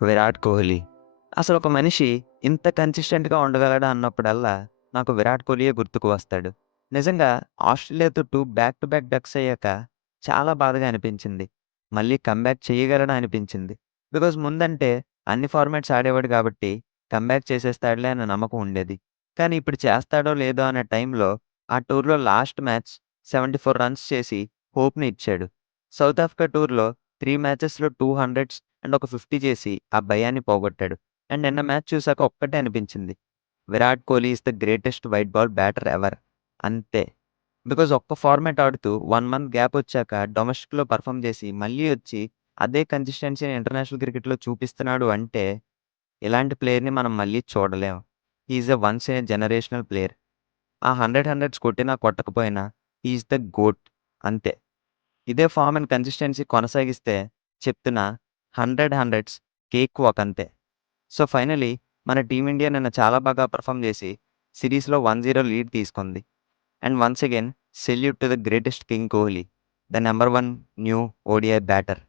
విరాట్ కోహ్లీ. అసలొక మనిషి ఇంత కన్సిస్టెంట్‌గా ఉండగలడా అన్నప్పుడల్లా నాకు విరాట్ కోహ్లీయే గుర్తుకు వస్తాడు. నిజంగా ఆస్ట్రేలియాతో 2 బ్యాక్ టు బ్యాక్ డక్స్ అయ్యాక చాలా బాధగా అనిపించింది. మళ్ళీ కమ్‌బ్యాక్ చేయగలడా అనిపించింది. బికాజ్ ముందంటే అన్ని ఫార్మాట్స్ ఆడేవాడు కాబట్టి కమ్‌బ్యాక్ చేసేస్తాడులే అన్న నమ్మకం ఉండేది. కానీ ఇప్పుడు చేస్తాడో లేదో అనే టైంలో ఆ టూర్‌లో లాస్ట్ మ్యాచ్ 74 రన్స్ చేసి హోప్‌ని ఇచ్చాడు. సౌత్ ఆఫ్రికా టూర్‌లో 3 మ్యాచెస్‌లో 2 హండ్రెడ్స్ అండ్ ఒక 50 చేసి ఆ భయాన్ని పోగొట్టాడు. అండ్ నిన్న మ్యాచ్ చూసాక ఒక్కటే అనిపించింది. Virat Kohli is the greatest white ball batter ever. అంతే. బికాజ్ ఒక్క ఫార్మాట్ ఆడుతూ 1 మంత్ గ్యాప్ వచ్చాక డొమెస్టిక్‌లో పెర్ఫార్మ్ చేసి మళ్ళీ వచ్చి అదే కన్సిస్టెన్సీని ఇంటర్నేషనల్ క్రికెట్‌లో చూపిస్తున్నాడు అంటే ఇలాంటి ప్లేయర్‌ని మనం మళ్ళీ చూడలేం. He is a once in a generational player. ఆ 100 హండ్రెడ్స్ కొట్టినా కొట్టకపోయినా హి ఈస్ ద గోట్. అంతే. ఇదే ఫార్మ్ అండ్ కన్సిస్టెన్సీ కొనసాగిస్తే చెప్తున్నా 100 హండ్రెడ్స్ కేక్ వాక్ అంతే. సో, ఫైనల్లీ మన టీమిండియా నిన్న చాలా బాగా పెర్ఫార్మ్ చేసి సిరీస్‌లో 1-0 లీడ్ తీసుకుంది. And once again salute to the greatest king Kohli. The number 1 new ODI batter.